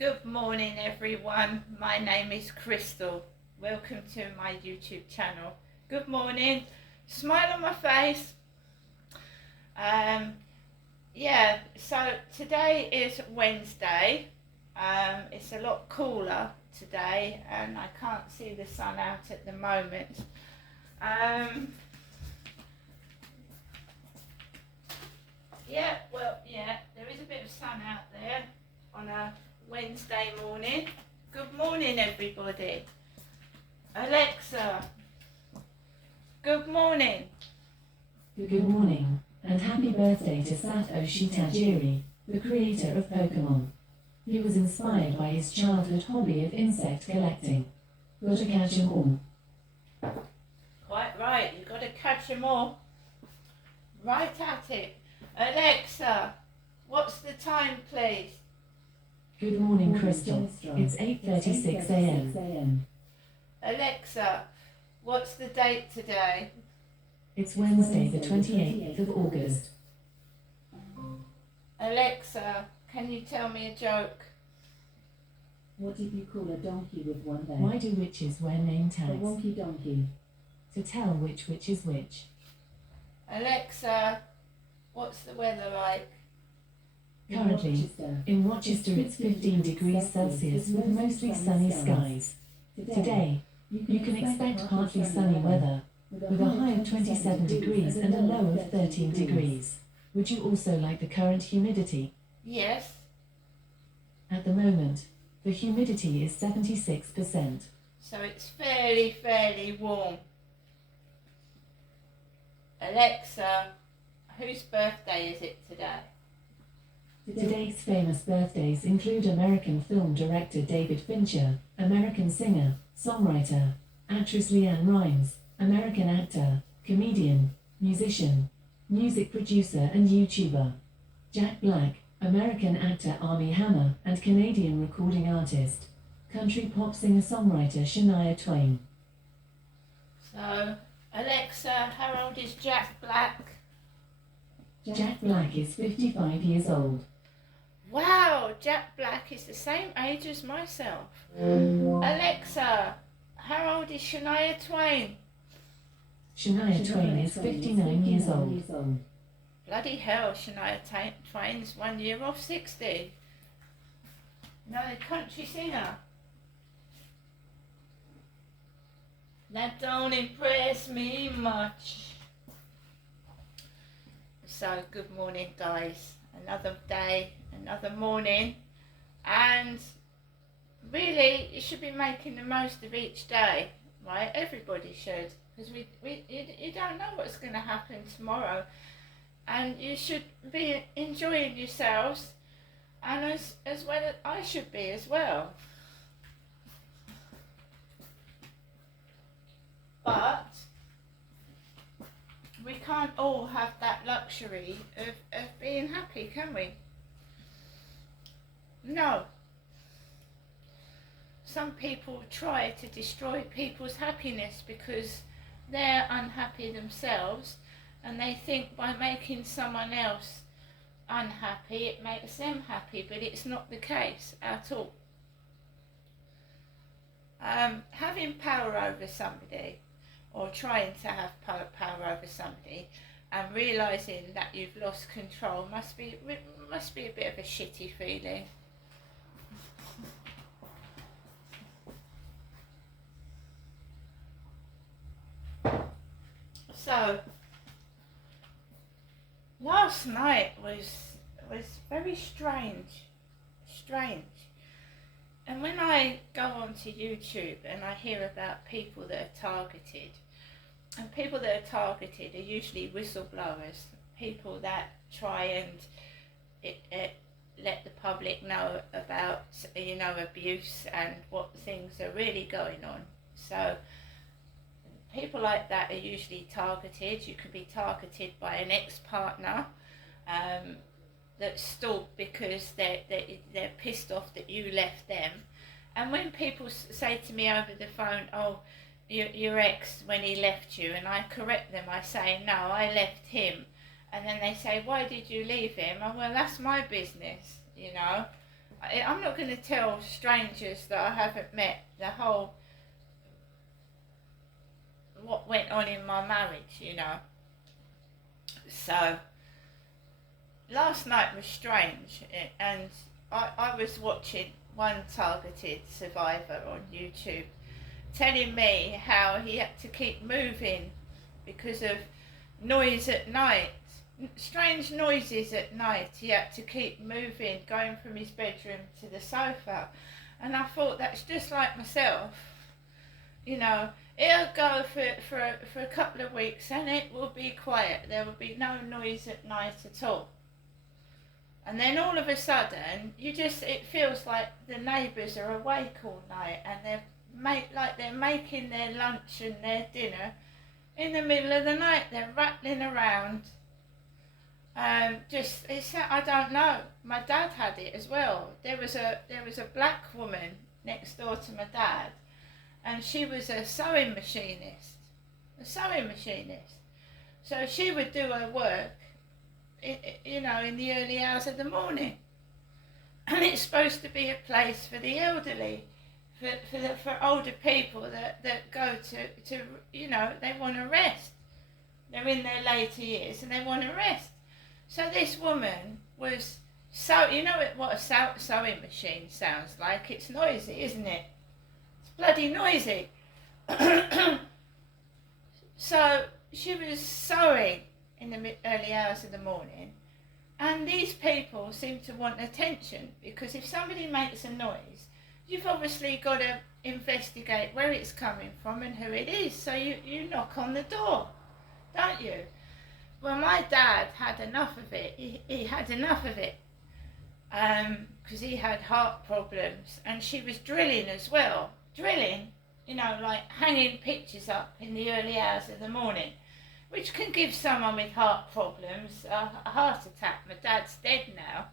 Good morning, everyone. My name is Crystal. Welcome to my YouTube channel. Good morning. Smile on my face. So today is Wednesday. It's a lot cooler today, and I can't see the sun out at the moment. There is a bit of sun out there on a Wednesday morning. Good morning, everybody. Alexa, good morning. Good morning, and happy birthday to Satoshi Tajiri, the creator of Pokemon. He was inspired by his childhood hobby of insect collecting. Gotta catch 'em all. Quite right, you've got to catch them all. Right at it. Alexa, what's the time, please? Good morning, Crystal. It's 8:36 a.m. Alexa, what's the date today? It's Wednesday, the 28th of August. Alexa, can you tell me a joke? What did you call a donkey with one leg? Why do witches wear name A tags? wonky donkey. To tell which witch is which. Alexa, what's the weather like? Currently, in Rochester it's 15 degrees Celsius with mostly sunny skies. Today, you can expect partly sunny weather, with a high of 27 degrees and a low of 13 degrees. Would you also like the current humidity? Yes. At the moment, the humidity is 76%. So it's fairly warm. Alexa, whose birthday is it today? Today's famous birthdays include American film director David Fincher, American singer, songwriter, actress LeAnn Rimes, American actor, comedian, musician, music producer and YouTuber Jack Black, American actor Armie Hammer, and Canadian recording artist, country pop singer-songwriter Shania Twain. So, Alexa, how old is Jack Black? Jack Black is 55 years old. Wow, Jack Black is the same age as myself. Alexa, how old is Shania Twain? Shania Twain is 59 years old. Bloody hell, Shania Twain's 1 year off 60. Another country singer. That don't impress me much. So, good morning, guys. Another day, another morning, and really you should be making the most of each day, right? Everybody should, because you don't know what's going to happen tomorrow, and you should be enjoying yourselves, and as well as I should be as well. But we can't all have that luxury of being happy, can we? No. Some people try to destroy people's happiness because they're unhappy themselves, and they think by making someone else unhappy it makes them happy, but it's not the case at all. Having power over somebody, or trying to have power over somebody, and realising that you've lost control must be a bit of a shitty feeling. So last night was very strange. And when I go onto YouTube and I hear about people that are targeted, and people that are targeted are usually whistleblowers, people that try and let the public know about, abuse and what things are really going on. So people like that are usually targeted. You could be targeted by an ex-partner that's stalked because they're pissed off that you left them. And when people say to me over the phone, oh, your ex, when he left you, and I correct them, I say, no, I left him. And then they say, why did you leave him? Oh, well, that's my business, I'm not going to tell strangers that I haven't met the whole what went on in my marriage, you know. So last night was strange, and I was watching one targeted survivor on YouTube telling me how he had to keep moving because of noise at night, strange noises at night. He had to keep moving, going from his bedroom to the sofa. And I thought, that's just like myself, you know. It'll go for a couple of weeks and it will be quiet. There will be no noise at night at all. And then all of a sudden, it feels like the neighbours are awake all night and they're making their lunch and their dinner in the middle of the night. They're rattling around. I don't know. My dad had it as well. There was a black woman next door to my dad, and she was a sewing machinist. So she would do her work, in the early hours of the morning. And it's supposed to be a place for the elderly, for older people that go to they want to rest. They're in their later years and they want to rest. So this woman was what a sewing machine sounds like. It's noisy, isn't it? It's bloody noisy. So she was sewing in the early hours of the morning, and these people seem to want attention, because if somebody makes a noise, you've obviously got to investigate where it's coming from and who it is. So you knock on the door, don't you? Well, my dad had enough of it. He had enough of it because he had heart problems, and she was drilling as well. Drilling, like hanging pictures up in the early hours of the morning, which can give someone with heart problems a heart attack. My dad's dead now.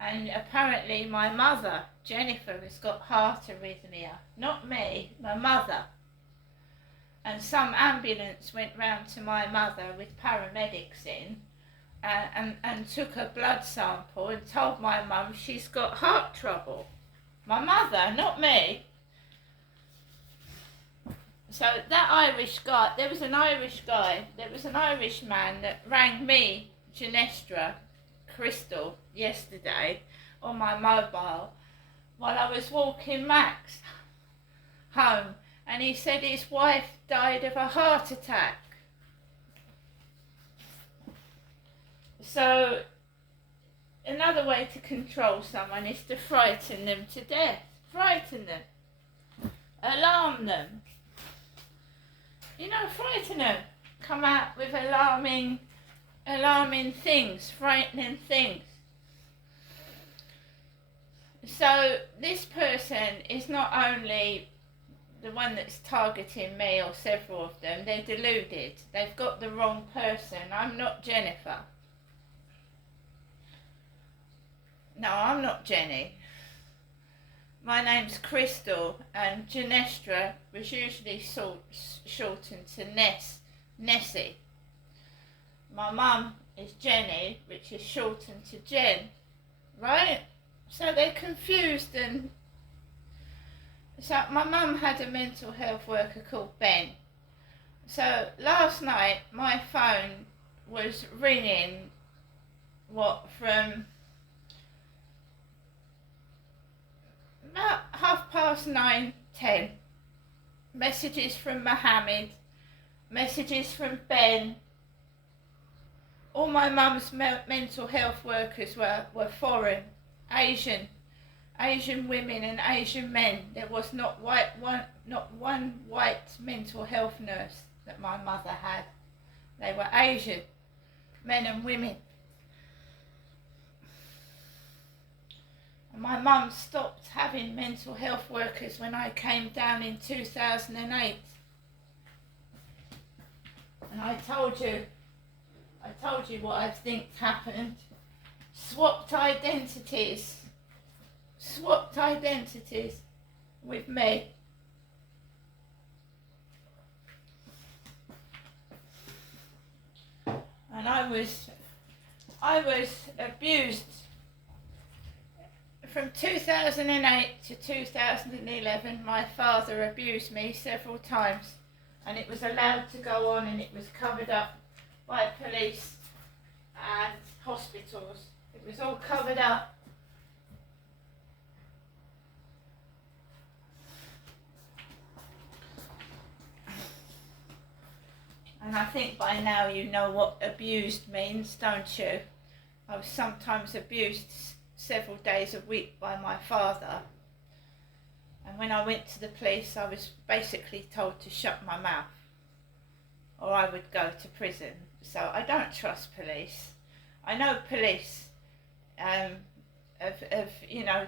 And apparently my mother, Jennifer, has got heart arrhythmia. Not me, my mother. And some ambulance went round to my mother with paramedics in and took a blood sample and told my mum she's got heart trouble. My mother, not me. So that Irish guy, there was an Irish man that rang me, Genestra, Crystal, yesterday on my mobile while I was walking Max home, and he said his wife died of a heart attack. So another way to control someone is to frighten them to death. Frighten them. Alarm them. Frighten them. Come out with alarming things, frightening things. So this person is not only the one that's targeting me or several of them, they're deluded. They've got the wrong person. I'm not Jennifer. No, I'm not Jenny. My name's Crystal, and Genestra was usually shortened to Nessie. My mum is Jenny, which is shortened to Jen, right? So they're confused, and so my mum had a mental health worker called Ben. So last night my phone was ringing, from about 9:30. Messages from Mohammed, messages from Ben. All my mum's mental health workers were foreign, Asian women and Asian men. There was not one white mental health nurse that my mother had. They were Asian men and women. And my mum stopped having mental health workers when I came down in 2008. And I told you what I think happened. Swapped identities with me. And I was abused from 2008 to 2011, my father abused me several times, and it was allowed to go on, and it was covered up by police and hospitals. It was all covered up. And I think by now you know what abused means, don't you? I was sometimes abused several days a week by my father. And when I went to the police, I was basically told to shut my mouth, or I would go to prison. So I don't trust police. I know police have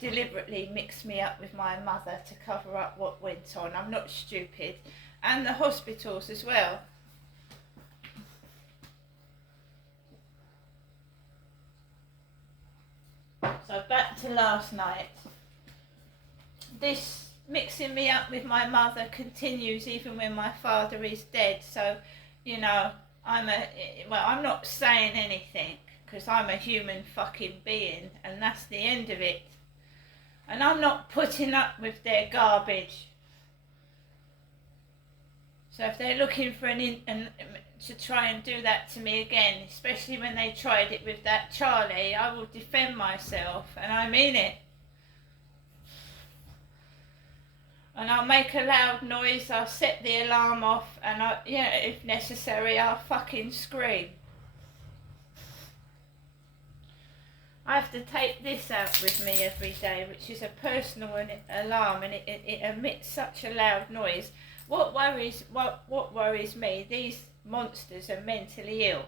deliberately mixed me up with my mother to cover up what went on. I'm not stupid. And the hospitals as well. So back to last night. This mixing me up with my mother continues even when my father is dead. So, I'm not saying anything because I'm a human fucking being, and that's the end of it. And I'm not putting up with their garbage. So if they're looking for to try and do that to me again, especially when they tried it with that Charlie, I will defend myself, and I mean it. And I'll make a loud noise, I'll set the alarm off, and if necessary, I'll fucking scream. I have to take this out with me every day, which is a personal alarm, and it emits such a loud noise. What worries me, these monsters are mentally ill,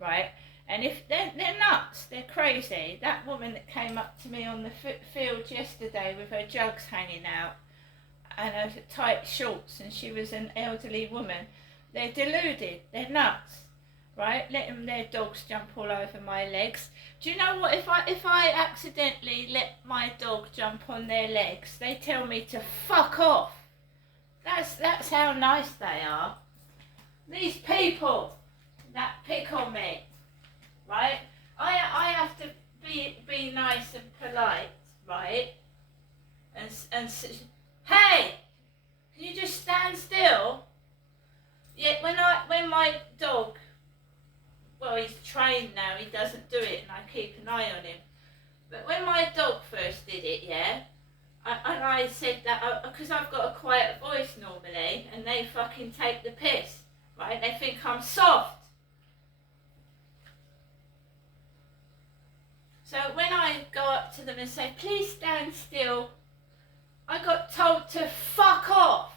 right? And if they're nuts, they're crazy. That woman that came up to me on the field yesterday with her jugs hanging out and her tight shorts, and she was an elderly woman, they're deluded, they're nuts, right? Letting their dogs jump all over my legs. Do you know what, if I accidentally let my dog jump on their legs, they tell me to fuck off. That's how nice they are. These people that pick on me, right? I have to be nice and polite, right? And hey, can you just stand still? Yeah, when my dog, well, he's trained now, he doesn't do it, and I keep an eye on him. But when my dog first did it, yeah. And I said that because I've got a quiet voice normally, and they fucking take the piss, right? They think I'm soft. So when I go up to them and say, please stand still, I got told to fuck off.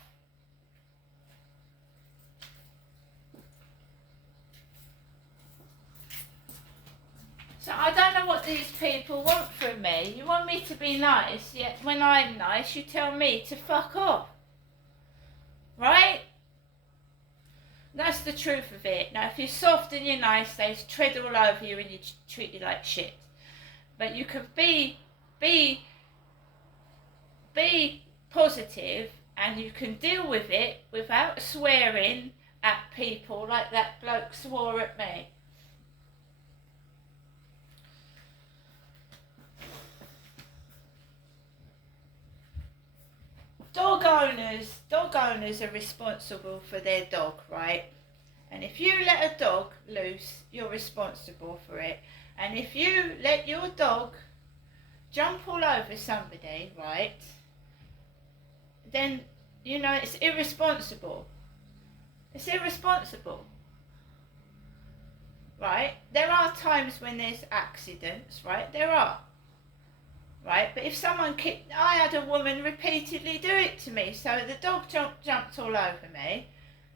So I don't know what these people want from me. You want me to be nice, yet when I'm nice, you tell me to fuck off. Right? That's the truth of it. Now, if you're soft and you're nice, they tread all over you and you treat you like shit. But you can be positive, and you can deal with it without swearing at people like that bloke swore at me. Dog owners are responsible for their dog, right? And if you let a dog loose, you're responsible for it. And if you let your dog jump all over somebody, right, then, it's irresponsible. It's irresponsible. Right? There are times when there's accidents, right? There are. Right, but if someone I had a woman repeatedly do it to me, so the dog jumped all over me,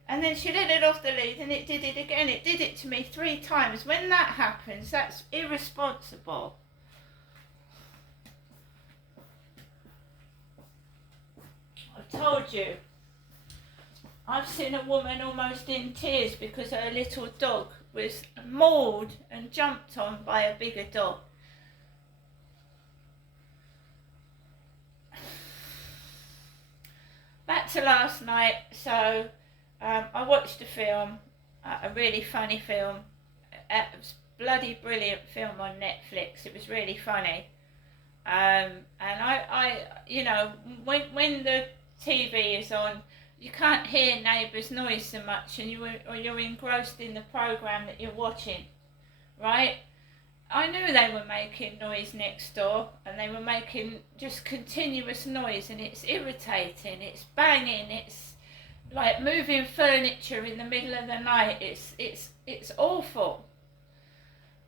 and then she let it off the lead, and it did it again. It did it to me 3 times. When that happens, that's irresponsible. I've told you, I've seen a woman almost in tears because her little dog was mauled and jumped on by a bigger dog. Back to last night, so I watched a film, a really funny film, a bloody brilliant film on Netflix. It was really funny. And you know, when the TV is on, you can't hear neighbours' noise so much, and you're engrossed in the programme that you're watching, right? I knew they were making noise next door, and they were making just continuous noise, and it's irritating, it's banging, it's like moving furniture in the middle of the night. It's awful.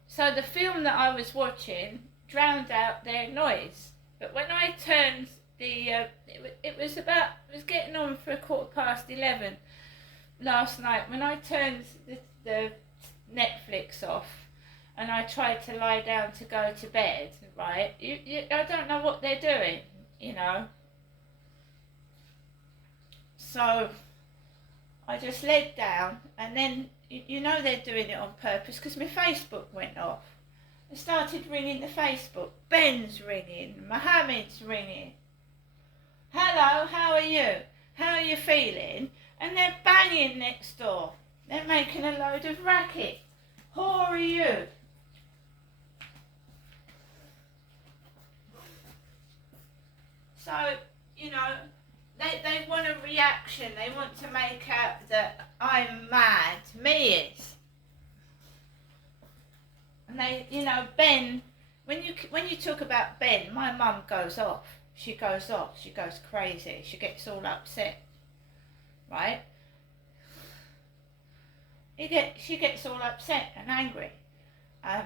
So the film that I was watching drowned out their noise. But when I turned it was getting on for 11:15 last night. When I turned the Netflix off and I tried to lie down to go to bed, right? I don't know what they're doing, you know. So I just laid down, and then you know they're doing it on purpose, because my Facebook went off. I started ringing the Facebook. Ben's ringing, Mohammed's ringing. Hello, how are you? How are you feeling? And they're banging next door. They're making a load of racket. Who are you? So, you know, they want a reaction. They want to make out that I'm mad. Me is. And they, you know, Ben, when you talk about Ben, my mum goes off. She goes off. She goes crazy. She gets all upset. Right? She gets all upset and angry.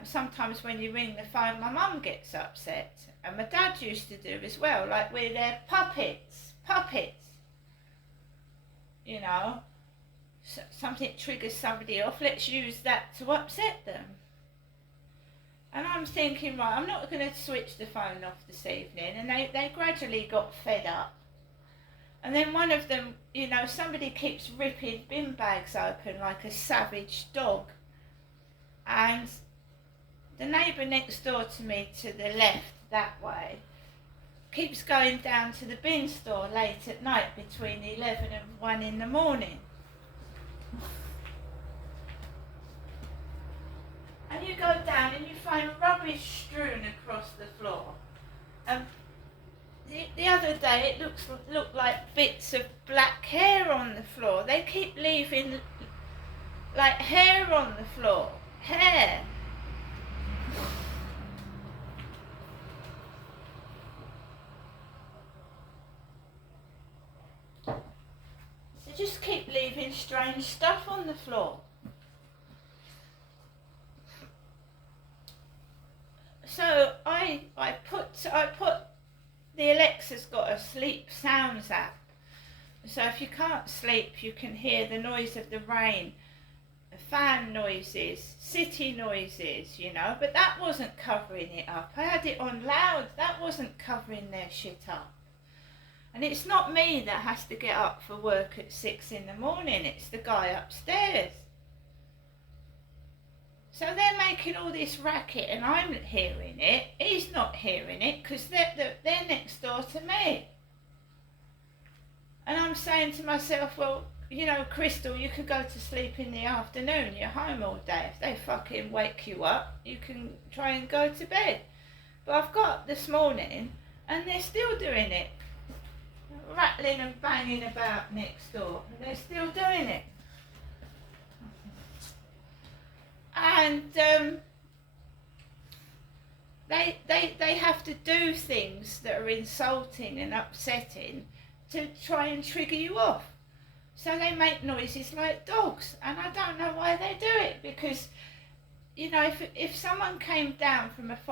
Sometimes when you ring the phone, my mum gets upset. And my dad used to do as well. Like, we're their puppets. You know, something triggers somebody off, let's use that to upset them. And I'm thinking, right, I'm not going to switch the phone off this evening. And they gradually got fed up. And then one of them, you know, somebody keeps ripping bin bags open like a savage dog. And the neighbour next door to me, to the left, that way, keeps going down to the bin store late at night between 11 and 1 in the morning. And you go down and you find rubbish strewn across the floor. And the other day it looked like bits of black hair on the floor. They keep leaving like hair on the floor. Hair. They just keep leaving strange stuff on the floor. So I put the Alexa's got a sleep sounds app. So if you can't sleep, you can hear the noise of the rain, fan noises, city noises, you know. But that wasn't covering it up. I had it on loud. That wasn't covering their shit up. And it's not me that has to get up for work at 6 in the morning. It's the guy upstairs. So they're making all this racket and I'm hearing it. He's not hearing it because they're next door to me. And I'm saying to myself, well, you know, Crystal, you could go to sleep in the afternoon. You're home all day. If they fucking wake you up, you can try and go to bed. But I've got this morning and they're still doing it. Rattling and banging about next door. And they're still doing it. And they have to do things that are insulting and upsetting to try and trigger you off. So they make noises like dogs, and I don't know why they do it, because, you know, if someone came down from a